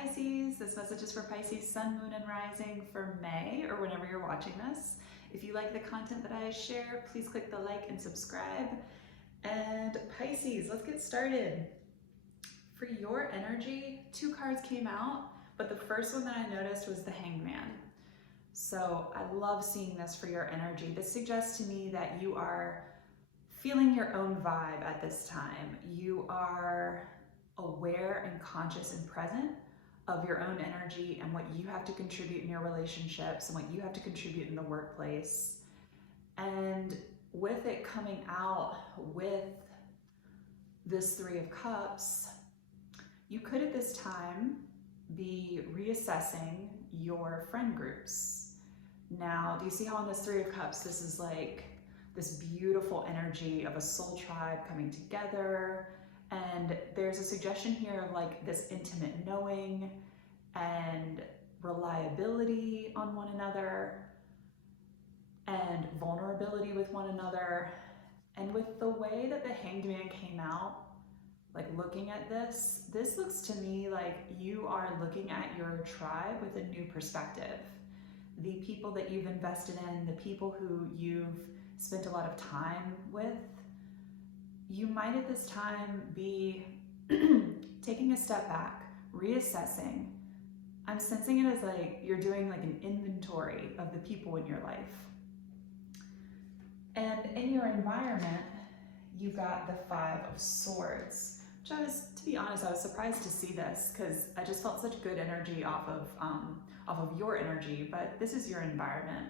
Pisces. This message is for Pisces, Sun, Moon, and Rising for May, or whenever you're watching this. If you like the content that I share, please click the like and subscribe. And Pisces, let's get started. For your energy, 2 cards came out, but the first one that I noticed was the Hanged Man. So I love seeing this for your energy. This suggests to me that you are feeling your own vibe at this time. You are aware and conscious and present of your own energy and what you have to contribute in your relationships and what you have to contribute in the workplace. And with it coming out with this 3 of Cups, you could at this time be reassessing your friend groups. Now, do you see how on this 3 of Cups, this is like this beautiful energy of a soul tribe coming together? And there's a suggestion here of like this intimate knowing and reliability on one another and vulnerability with one another. And with the way that the Hanged Man came out, like looking at this looks to me like you are looking at your tribe with a new perspective. The people that you've invested in, the people who you've spent a lot of time with, you might at this time be taking a step back, reassessing. I'm sensing it as like you're doing like an inventory of the people in your life. And in your environment, you got the 5 of Swords, which I was, to be honest, I was surprised to see this because I just felt such good energy off of your energy, but this is your environment.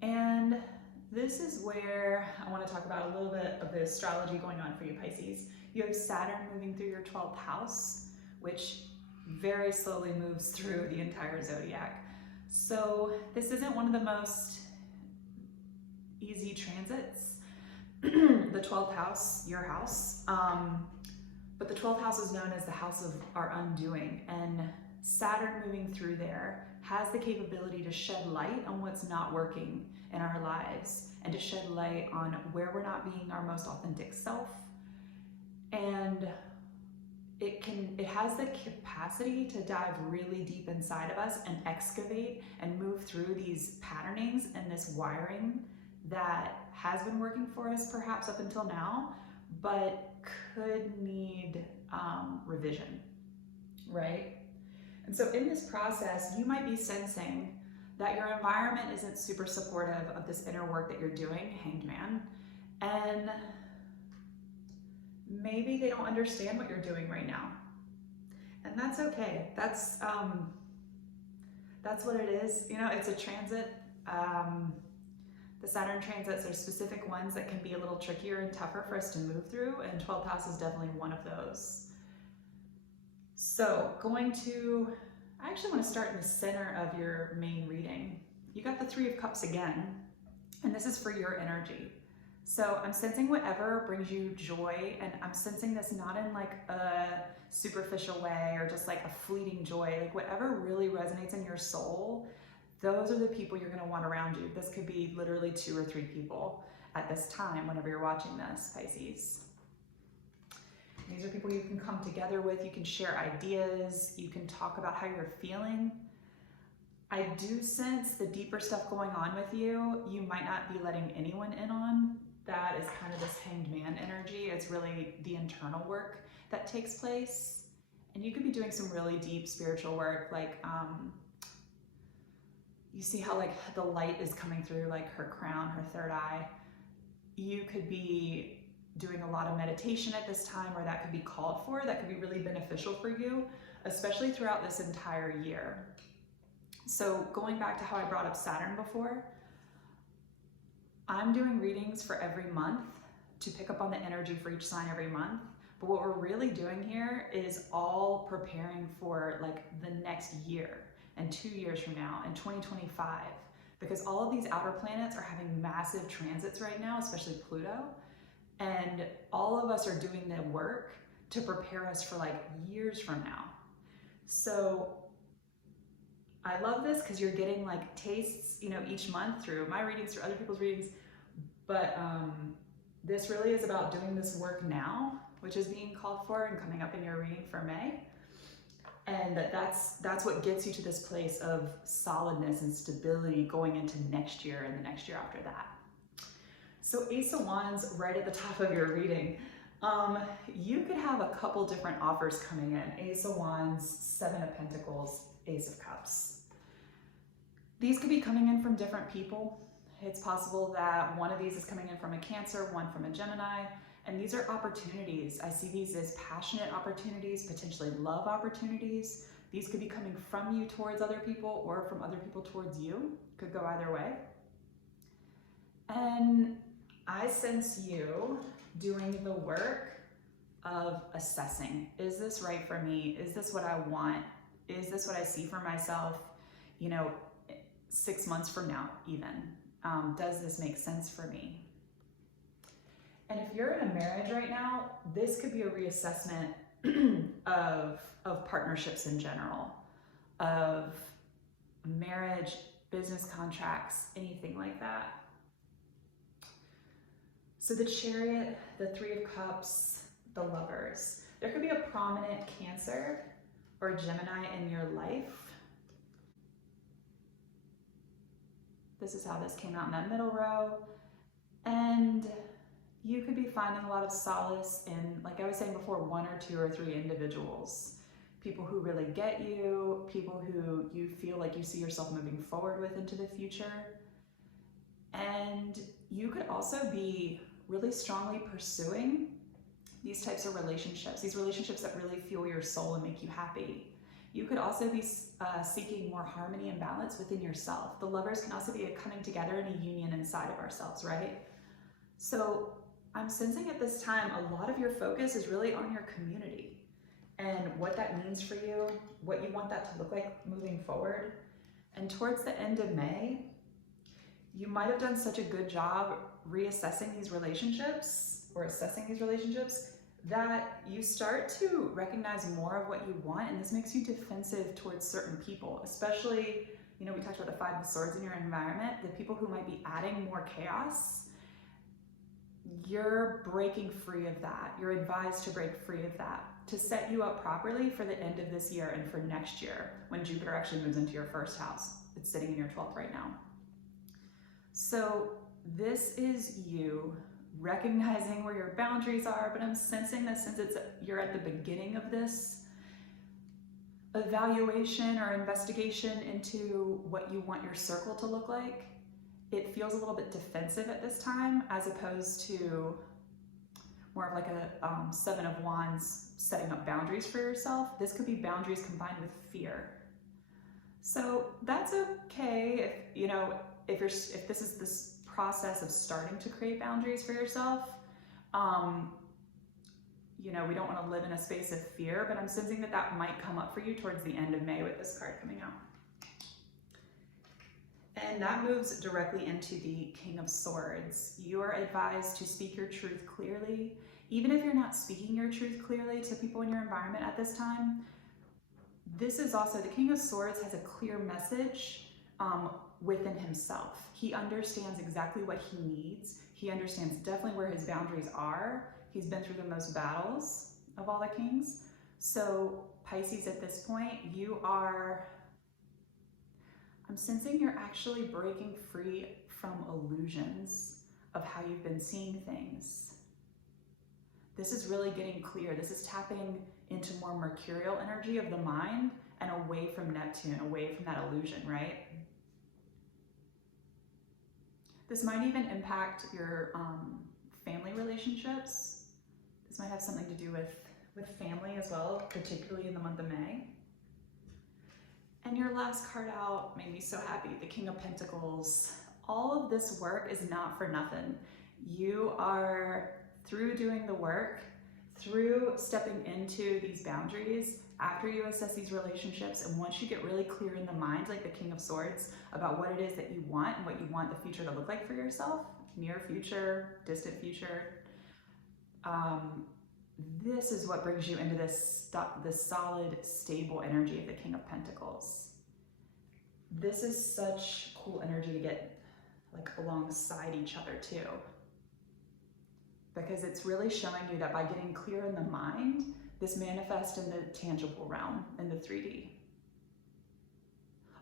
And this is where I want to talk about a little bit of the astrology going on for you, Pisces. You have Saturn moving through your 12th house, which very slowly moves through the entire zodiac. So this isn't one of the most easy transits. The 12th house, your house, but the 12th house is known as the house of our undoing, and Saturn moving through there has the capability to shed light on what's not working in our lives and to shed light on where we're not being our most authentic self. And it has the capacity to dive really deep inside of us and excavate and move through these patternings and this wiring that has been working for us perhaps up until now, but could need revision, right? And so in this process, you might be sensing that your environment isn't super supportive of this inner work that you're doing, Hanged Man, and maybe they don't understand what you're doing right now. And that's okay. That's what it is. You know, it's a transit. The Saturn transits are specific ones that can be a little trickier and tougher for us to move through, and 12th house is definitely one of those. So I actually want to start in the center of your main reading. You got the 3 of Cups again, and this is for your energy. So I'm sensing whatever brings you joy, and I'm sensing this not in like a superficial way or just like a fleeting joy, like whatever really resonates in your soul, those are the people you're gonna want around you. This could be literally 2 or 3 people at this time whenever you're watching this, Pisces. These are people you can come together with, you can share ideas, you can talk about how you're feeling. I do sense the deeper stuff going on with you, you might not be letting anyone in on. That is kind of this Hanged Man energy. It's really the internal work that takes place. And you could be doing some really deep spiritual work, like you see how like the light is coming through like her crown, her 3rd eye. You could be doing a lot of meditation at this time, or that could be called for. That could be really beneficial for you, especially throughout this entire year. So going back to how I brought up Saturn before, I'm doing readings for every month to pick up on the energy for each sign every month. But what we're really doing here is all preparing for like the next year and 2 years from now in 2025, because all of these outer planets are having massive transits right now, especially Pluto. And all of us are doing the work to prepare us for like years from now. So I love this because you're getting like tastes, you know, each month through my readings, through other people's readings. But this really is about doing this work now, which is being called for and coming up in your reading for May. And that's what gets you to this place of solidness and stability going into next year and the next year after that. So Ace of Wands right at the top of your reading. You could have a couple different offers coming in. Ace of Wands, Seven of Pentacles, Ace of Cups. These could be coming in from different people. It's possible that one of these is coming in from a Cancer, one from a Gemini, and these are opportunities. I see these as passionate opportunities, potentially love opportunities. These could be coming from you towards other people or from other people towards you. Could go either way. And I sense you doing the work of assessing. Is this right for me? Is this what I want? Is this what I see for myself, 6 months from now even? Does this make sense for me? And if you're in a marriage right now, this could be a reassessment of partnerships in general, of marriage, business contracts, anything like that. So the Chariot, the Three of Cups, the Lovers. There could be a prominent Cancer or Gemini in your life. This is how this came out in that middle row. And you could be finding a lot of solace in, like I was saying before, 1 or 2 or 3 individuals. People who really get you, people who you feel like you see yourself moving forward with into the future. And you could also be really strongly pursuing these types of relationships, these relationships that really fuel your soul and make you happy. You could also be seeking more harmony and balance within yourself. The Lovers can also be a coming together in a union inside of ourselves, right? So I'm sensing at this time, a lot of your focus is really on your community and what that means for you, what you want that to look like moving forward. And towards the end of May, you might have done such a good job reassessing these relationships or assessing these relationships that you start to recognize more of what you want, and this makes you defensive towards certain people, especially, we talked about the Five of Swords in your environment, the people who might be adding more chaos. You're breaking free of that. You're advised to break free of that to set you up properly for the end of this year and for next year when Jupiter actually moves into your first house. It's sitting in your 12th right now. So this is you recognizing where your boundaries are, but I'm sensing that since you're at the beginning of this evaluation or investigation into what you want your circle to look like, it feels a little bit defensive at this time, as opposed to more of like a Seven of Wands setting up boundaries for yourself. This could be boundaries combined with fear. So that's okay if this is this process of starting to create boundaries for yourself. We don't want to live in a space of fear, but I'm sensing that might come up for you towards the end of May with this card coming out. And that moves directly into the King of Swords. You are advised to speak your truth clearly. Even if you're not speaking your truth clearly to people in your environment at this time, this is also, the King of Swords has a clear message within himself. He understands exactly what he needs. He understands definitely where his boundaries are. He's been through the most battles of all the kings. So Pisces, at this point, I'm sensing you're actually breaking free from illusions of how you've been seeing things. This is really getting clear. This is tapping into more mercurial energy of the mind and away from Neptune, away from that illusion, right? This might even impact your family relationships. This might have something to do with family as well, particularly in the month of May. And your last card out made me so happy, the King of Pentacles. All of this work is not for nothing. You are, through doing the work, through stepping into these boundaries, after you assess these relationships, and once you get really clear in the mind, like the King of Swords, about what it is that you want and what you want the future to look like for yourself, near future, distant future, this is what brings you into this solid, stable energy of the King of Pentacles. This is such cool energy to get like alongside each other too, because it's really showing you that by getting clear in the mind, This manifests in the tangible realm, in the 3D.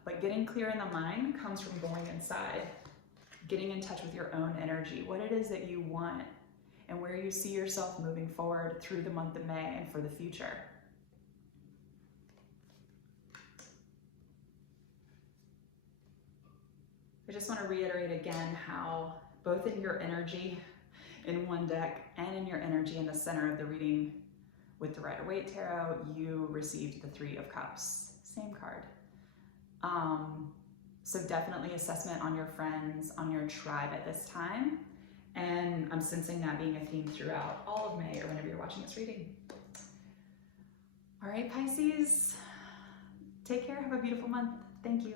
But getting clear in the mind comes from going inside, getting in touch with your own energy, what it is that you want, and where you see yourself moving forward through the month of May and for the future. I just want to reiterate again how both in your energy in one deck and in your energy in the center of the reading with the Rider-Waite Tarot, you received the 3 of Cups, same card. So definitely assessment on your friends, on your tribe at this time. And I'm sensing that being a theme throughout all of May or whenever you're watching this reading. All right, Pisces, take care, have a beautiful month. Thank you.